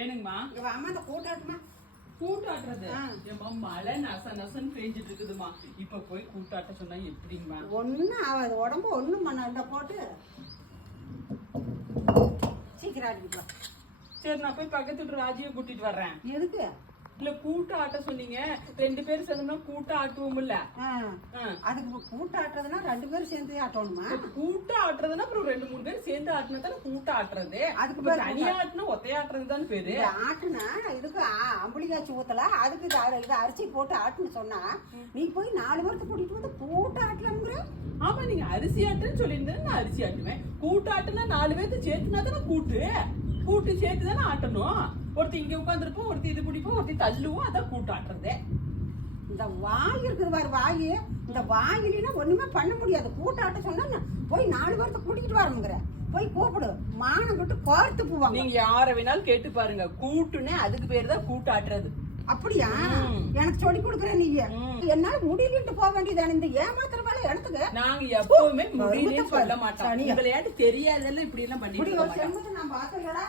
ஏனுங்கம்மா இங்க வாமா இந்த கூட்டாட்டுமா கூட்டாட்டுறது. ஏம்மா மழை நச நசன்னு பெஞ்சிட்டு இருக்குதுமா இப்ப போய் கூட்டாட்ட சொன்னா எப்படிங்கம்மா? ஒன்றும் ஆகாது உடம்பு ஒன்றும் பண்ண போட்டு. சீக்கிரம் அடிப்பா சரி நான் போய் பக்கத்து வீட்டு ராஜியை கூட்டிட்டு வர்றேன். எதுக்கு? இல்ல கூட்ட ஆட்ட சொன்னீங்க. ரெண்டு பேரும் சேர்ந்தோம்னா கூட்ட ஆட்டுவோம்ல ஆ, ஆ. அதுக்கு கூட்டாட்டுறதுன்னா ரெண்டு பேரும் சேர்ந்து ஆட்டணுமா? கூட்ட ஆட்டுறதுன்னா அப்புறம் ரெண்டு மூணு பேர் சேர்ந்து ஆட்டுனா தானே கூட்ட ஆட்டுறது அதுக்கு பேரு தனியா ஆட்டுனா ஒத்தையாட்டுறது தான் பேரு. ஆட்டுனா இதுக்கு காய்ச்சி ஊத்தல அதுக்கு இது அரி- இது அரிசி போட்டு ஆட்டுன்னு சொன்னா நீ போய் நாலு பேர்த்த கூட்டிட்டு வந்து கூட்ட ஆட்டலாம்ங்கிற? ஆமா நீங்க அரிசி ஆட்டுன்னு சொல்லியிருந்தேன் நான் அரிசி ஆட்டுவேன். கூட்டு ஆட்டுனா நாலு பேர்த்து சேர்த்துனா தானே கூட்டு. கூட்டு சேர்த்து தானே ஆட்டணும். ஒருத்தி இங்க உட்காந்துருப்போம் ஒருத்தி இது ஒருத்தி தள்ளுவோம் அதான் கூட்டு ஆட்டுறது இந்த வாய் இருக்குது பாரு வாய். இந்த வாயிலினா ஒண்ணுமே பண்ண முடியாது. கூட்டாட்ட சொன்னா போய் நாலு பேர்த்த கூட்டிக்கிட்டு வரணுங்கிற. போய் கூப்பிடு. மானம் விட்டு கோர்த்து போவாங்க. நீங்க யார வேணாலும் கேட்டு பாருங்க. கூட்டுனே அதுக்கு பேர் தான் கூட்டாட்டுறது. அப்படியா. எனக்கு சொல்லி கொடுக்குற நீ. என்னால முடியலன்ட்டு போக வேண்டியதானே இந்த ஏமாத்துற வேலை எடுத்துக்க. நாங்க எப்பவுமே முடியலன்னு மருமத்தை சொல்ல. மாட்டோம். சனியா. உங்களையாட்டு தெரியாதெல்லாம் இப்படி எல்லாம். செல்வத்தை நான் பார்த்தேன்டா